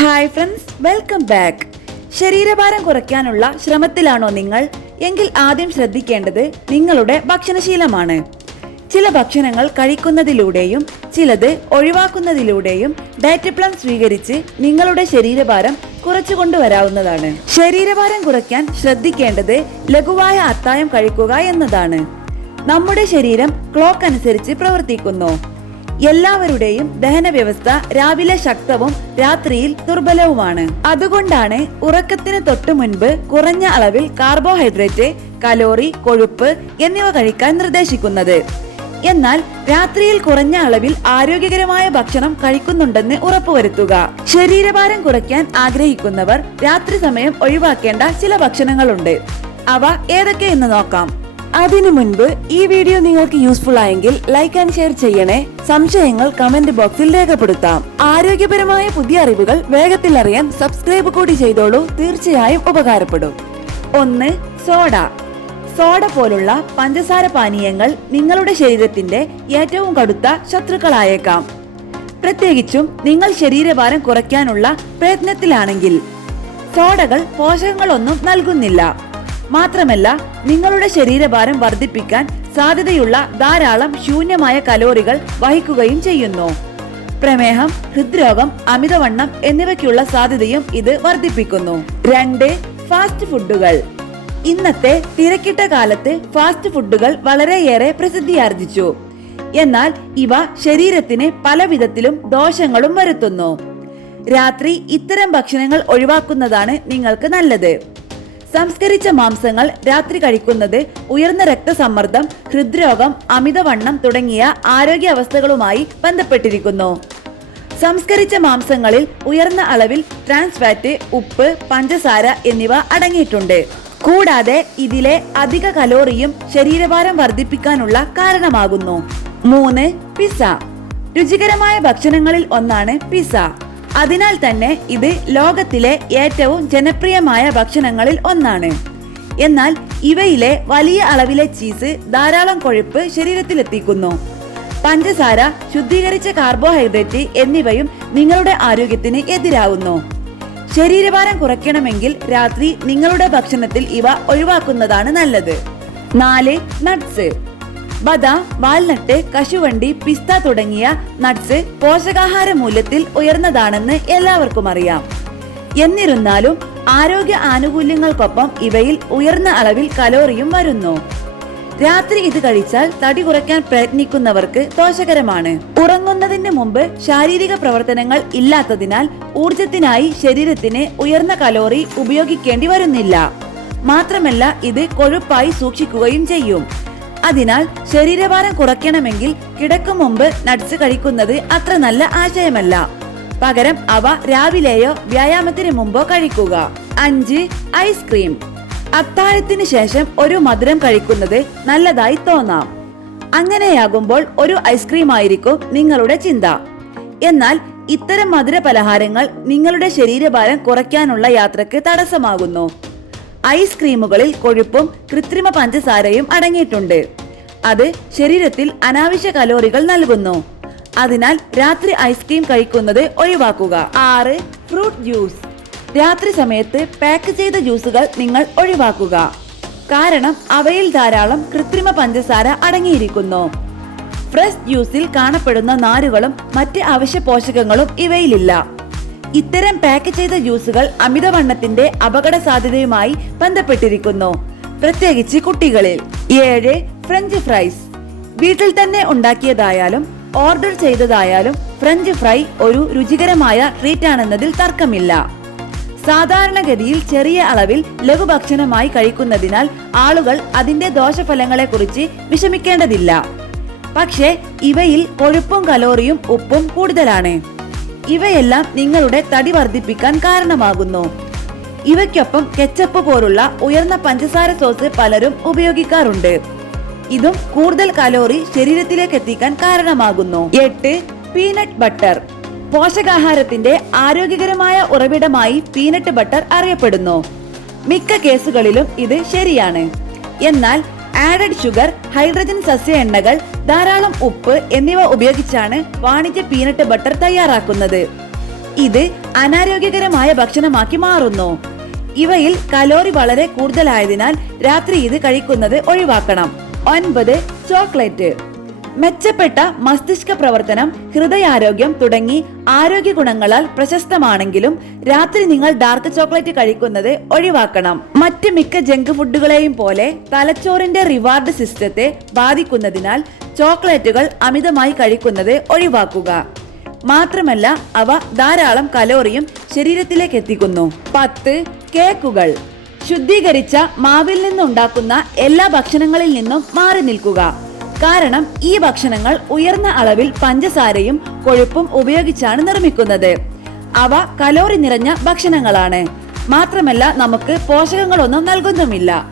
Hi friends, welcome back. ശരീരഭാരം കുറയ്ക്കാനുള്ള ശ്രമത്തിലാണോ നിങ്ങൾ? എങ്കിൽ ആദ്യം ശ്രദ്ധിക്കേണ്ടത് നിങ്ങളുടെ ഭക്ഷണശീലമാണ്. ചില ഭക്ഷണങ്ങൾ കഴിക്കുന്നതിലൂടെയും ചിലത് ഒഴിവാക്കുന്നതിലൂടെയും ഡയറ്റ് പ്ലാൻ സ്വീകരിച്ച് നിങ്ങളുടെ ശരീരഭാരം കുറച്ചു കൊണ്ടുവരാവുന്നതാണ്. ശരീരഭാരം കുറയ്ക്കാൻ ശ്രദ്ധിക്കേണ്ടത് ലഘുവായ അത്താഴം കഴിക്കുക എന്നതാണ്. നമ്മുടെ ശരീരം ക്ലോക്ക് അനുസരിച്ച് പ്രവർത്തിക്കുന്നു. എല്ലാവരുടെയും ദഹന വ്യവസ്ഥ രാവിലെ ശക്തവും രാത്രിയിൽ ദുർബലവുമാണ്. അതുകൊണ്ടാണ് ഉറക്കത്തിന് തൊട്ടു മുൻപ് കുറഞ്ഞ അളവിൽ കാർബോഹൈഡ്രേറ്റ്, കലോറി, കൊഴുപ്പ് എന്നിവ കഴിക്കാൻ നിർദ്ദേശിക്കുന്നത്. എന്നാൽ രാത്രിയിൽ കുറഞ്ഞ അളവിൽ ആരോഗ്യകരമായ ഭക്ഷണം കഴിക്കുന്നുണ്ടെന്ന് ഉറപ്പുവരുത്തുക. ശരീരഭാരം കുറയ്ക്കാൻ ആഗ്രഹിക്കുന്നവർ രാത്രി സമയം ഒഴിവാക്കേണ്ട ചില ഭക്ഷണങ്ങളുണ്ട്. അവ ഏതൊക്കെയെന്ന് നോക്കാം. അതിനു മുൻപ് ഈ വീഡിയോ നിങ്ങൾക്ക് യൂസ്ഫുൾ ആയെങ്കിൽ ലൈക്ക് ആൻഡ് ഷെയർ ചെയ്യണേ. സംശയങ്ങൾ കമന്റ് ബോക്സിൽ രേഖപ്പെടുത്താം. ആരോഗ്യപരമായ പുതിയ അറിവുകൾ വേഗത്തിൽ അറിയാൻ സബ്സ്ക്രൈബ് കൂടി ചെയ്തോളൂ. തീർച്ചയായും ഉപകാരപ്പെടും. 1. സോഡ പോലുള്ള പഞ്ചസാര പാനീയങ്ങൾ നിങ്ങളുടെ ശരീരത്തിന്റെ ഏറ്റവും കടുത്ത ശത്രുക്കളായേക്കാം. പ്രത്യേകിച്ചും നിങ്ങൾ ശരീരഭാരം കുറയ്ക്കാനുള്ള പ്രയത്നത്തിലാണെങ്കിൽ. സോഡകൾ പോഷകങ്ങളൊന്നും നൽകുന്നില്ല. മാത്രമല്ല, നിങ്ങളുടെ ശരീരഭാരം വർദ്ധിപ്പിക്കാൻ സാധ്യതയുള്ള ധാരാളം ശൂന്യമായ കലോറികൾ വഹിക്കുകയും ചെയ്യുന്നു. പ്രമേഹം, ഹൃദ്രോഗം, അമിതവണ്ണം എന്നിവയ്ക്കുള്ള സാധ്യതയും ഇത് വർദ്ധിപ്പിക്കുന്നു. 2. ഫാസ്റ്റ് ഫുഡുകൾ. ഇന്നത്തെ തിരക്കിട്ട കാലത്ത് ഫാസ്റ്റ് ഫുഡുകൾ വളരെയേറെ പ്രസിദ്ധിയാർജിച്ചു. എന്നാൽ ഇവ ശരീരത്തിന് പല വിധത്തിലും ദോഷങ്ങളും വരുത്തുന്നു. രാത്രി ഇത്തരം ഭക്ഷണങ്ങൾ ഒഴിവാക്കുന്നതാണ് നിങ്ങൾക്ക് നല്ലത്. സംസ്കരിച്ച മാംസങ്ങൾ രാത്രി കഴിക്കുന്നത് ഉയർന്ന രക്തസമ്മർദ്ദം, ഹൃദ്രോഗം, അമിതവണ്ണം തുടങ്ങിയ ആരോഗ്യ അവസ്ഥകളുമായി ബന്ധപ്പെട്ടിരിക്കുന്നു. സംസ്കരിച്ച മാംസങ്ങളിൽ ഉയർന്ന അളവിൽ ട്രാൻസ് ഫാറ്റ്, ഉപ്പ്, പഞ്ചസാര എന്നിവ അടങ്ങിയിട്ടുണ്ട്. കൂടാതെ ഇതിലെ അധിക കലോറിയും ശരീരഭാരം വർദ്ധിപ്പിക്കാനുള്ള കാരണമാകുന്നു. 3. പിസ്സ. രുചികരമായ ഭക്ഷണങ്ങളിൽ ഒന്നാണ് പിസ്സ. അതിനാൽ തന്നെ ഇത് ലോകത്തിലെ ഏറ്റവും ജനപ്രിയമായ ഭക്ഷണങ്ങളിൽ ഒന്നാണ്. എന്നാൽ ഇവയിലെ വലിയ അളവിലെ ചീസ് ധാരാളം കൊഴുപ്പ് ശരീരത്തിലെത്തിക്കുന്നു. പഞ്ചസാര, ശുദ്ധീകരിച്ച കാർബോഹൈഡ്രേറ്റ് എന്നിവയും നിങ്ങളുടെ ആരോഗ്യത്തിന് എതിരാകുന്നു. ശരീരഭാരം കുറയ്ക്കണമെങ്കിൽ രാത്രി നിങ്ങളുടെ ഭക്ഷണത്തിൽ ഇവ ഒഴിവാക്കുന്നതാണ് നല്ലത്. 4. നട്ട്സ്. ബദാം, വാൽനട്ട്, കശുവണ്ടി, പിസ്ത തുടങ്ങിയ നട്ട്സ് പോഷകാഹാര മൂല്യത്തിൽ ഉയർന്നതാണെന്ന് എല്ലാവർക്കും അറിയാം. എന്നിരുന്നാലും ആരോഗ്യ ആനുകൂല്യങ്ങൾക്കൊപ്പം ഇവയിൽ ഉയർന്ന അളവിൽ കലോറിയും വരുന്നു. രാത്രി ഇത് കഴിച്ചാൽ തടി കുറയ്ക്കാൻ പ്രയത്നിക്കുന്നവർക്ക് ദോഷകരമാണ്. ഉറങ്ങുന്നതിന് മുമ്പ് ശാരീരിക പ്രവർത്തനങ്ങൾ ഇല്ലാത്തതിനാൽ ഊർജത്തിനായി ശരീരത്തിന് ഉയർന്ന കലോറി ഉപയോഗിക്കേണ്ടി വരുന്നില്ല. മാത്രമല്ല ഇത് കൊഴുപ്പായി സൂക്ഷിക്കുകയും ചെയ്യും. അതിനാൽ ശരീരഭാരം കുറയ്ക്കണമെങ്കിൽ കിടക്കും മുമ്പ് നട്ട്സ് കഴിക്കുന്നത് അത്ര നല്ല ആശയമല്ല. പകരം അവ രാവിലെയോ വ്യായാമത്തിന് മുമ്പോ കഴിക്കുക. 5. ഐസ്ക്രീം. അത്താഴത്തിന് ശേഷം ഒരു മധുരം കഴിക്കുന്നത് നല്ലതായി തോന്നാം. അങ്ങനെയാകുമ്പോൾ ഒരു ഐസ്ക്രീം ആയിരിക്കും നിങ്ങളുടെ ചിന്ത. എന്നാൽ ഇത്തരം മധുര പലഹാരങ്ങൾ നിങ്ങളുടെ ശരീരഭാരം കുറയ്ക്കാനുള്ള യാത്രക്ക് തടസ്സമാകുന്നു. ഐസ്ക്രീമുകളിൽ കൊഴുപ്പും കൃത്രിമ പഞ്ചസാരയും അടങ്ങിയിട്ടുണ്ട്. അത് ശരീരത്തിൽ അനാവശ്യ കലോറികൾ നൽകുന്നു. അതിനാൽ രാത്രി ഐസ്ക്രീം കഴിക്കുന്നത് ഒഴിവാക്കുക. 6. Fruit juice. രാത്രി സമയത്ത് പാക്ക് ചെയ്ത ജ്യൂസുകൾ നിങ്ങൾ ഒഴിവാക്കുക. കാരണം അവയിൽ ധാരാളം കൃത്രിമ പഞ്ചസാര അടങ്ങിയിരിക്കുന്നു. ഫ്രഷ് ജ്യൂസിൽ കാണപ്പെടുന്ന നാരുകളും മറ്റ് അവശ്യ പോഷകങ്ങളും ഇവയിലില്ല. ഇത്തരം പാക്ക് ചെയ്ത ജ്യൂസുകൾ അമിതവണ്ണത്തിന്റെ അപകട സാധ്യതയുമായി ബന്ധപ്പെട്ടിരിക്കുന്നു, പ്രത്യേകിച്ച് കുട്ടികളിൽ. 7. French fries. വീട്ടിൽ തന്നെ ഉണ്ടാക്കിയതായാലും ഓർഡർ ചെയ്തതായാലും ഫ്രഞ്ച് ഫ്രൈ ഒരു രുചികരമായ ട്രീറ്റ് ആണെന്നതിൽ തർക്കമില്ല. സാധാരണഗതിയിൽ ചെറിയ അളവിൽ ലഘുഭക്ഷണമായി കഴിക്കുന്നതിനാൽ ആളുകൾ അതിന്റെ ദോഷഫലങ്ങളെ കുറിച്ച് വിഷമിക്കേണ്ടതില്ല. പക്ഷേ ഇവയിൽ കൊഴുപ്പും കലോറിയും ഉപ്പും കൂടുതലാണ്. ഇവയെല്ലാം നിങ്ങളുടെ തടി വർദ്ധിപ്പിക്കാൻ കാരണമാകുന്നു. ഇവയ്ക്കൊപ്പം കെച്ചപ്പ് പോലുള്ള ഉയർന്ന പഞ്ചസാര സോസ് പലരും ഉപയോഗിക്കാറുണ്ട്. ഇതും കൂടുതൽ കലോറി ശരീരത്തിലേക്ക് എത്തിക്കാൻ കാരണമാകുന്നു. 8. Peanut butter. പോഷകാഹാരത്തിന്റെ ആരോഗ്യകരമായ ഉറവിടമായി പീനട്ട് ബട്ടർ അറിയപ്പെടുന്നു. മിക്ക കേസുകളിലും ഇത് ശരിയാണ്. എന്നാൽ ആഡഡ് ഷുഗർ, ഹൈഡ്രജൻ സസ്യ എണ്ണകൾ, ധാരാളം ഉപ്പ് എന്നിവ ഉപയോഗിച്ചാണ് വാണിജ്യ പീനട്ട് ബട്ടർ തയ്യാറാക്കുന്നത്. ഇത് അനാരോഗ്യകരമായ ഭക്ഷണമാക്കി മാറുന്നു. ഇവയിൽ കലോറി വളരെ കൂടുതലായതിനാൽ രാത്രി ഇത് കഴിക്കുന്നത് ഒഴിവാക്കണം. 9. ചോക്ലേറ്റ്. മെച്ചപ്പെട്ട മസ്തിഷ്ക പ്രവർത്തനം, ഹൃദയാരോഗ്യം തുടങ്ങി ആരോഗ്യ ഗുണങ്ങളാൽ പ്രശസ്തമാണെങ്കിലും രാത്രി നിങ്ങൾ ഡാർക്ക് ചോക്ലേറ്റ് കഴിക്കുന്നത് ഒഴിവാക്കണം. മറ്റ് മിക്ക ജങ്ക് ഫുഡുകളെയും പോലെ തലച്ചോറിന്റെ റിവാർഡ് സിസ്റ്റത്തെ ബാധിക്കുന്നതിനാൽ ചോക്ലേറ്റുകൾ അമിതമായി കഴിക്കുന്നത് ഒഴിവാക്കുക. മാത്രമല്ല അവ ധാരാളം കലോറിയും ശരീരത്തിലേക്ക് എത്തിക്കുന്നു. 10. കേക്കുകൾ. ശുദ്ധീകരിച്ച മാവിൽ നിന്നുണ്ടാക്കുന്ന എല്ലാ ഭക്ഷണങ്ങളിൽ നിന്നും മാറി നിൽക്കുക. കാരണം ഈ ഭക്ഷണങ്ങൾ ഉയർന്ന അളവിൽ പഞ്ചസാരയും കൊഴുപ്പും ഉപയോഗിച്ചാണ് നിർമ്മിക്കുന്നത്. അവ കലോറി നിറഞ്ഞ ഭക്ഷണങ്ങളാണ്. മാത്രമല്ല നമുക്ക് പോഷകങ്ങളൊന്നും നൽകുന്നുമില്ല.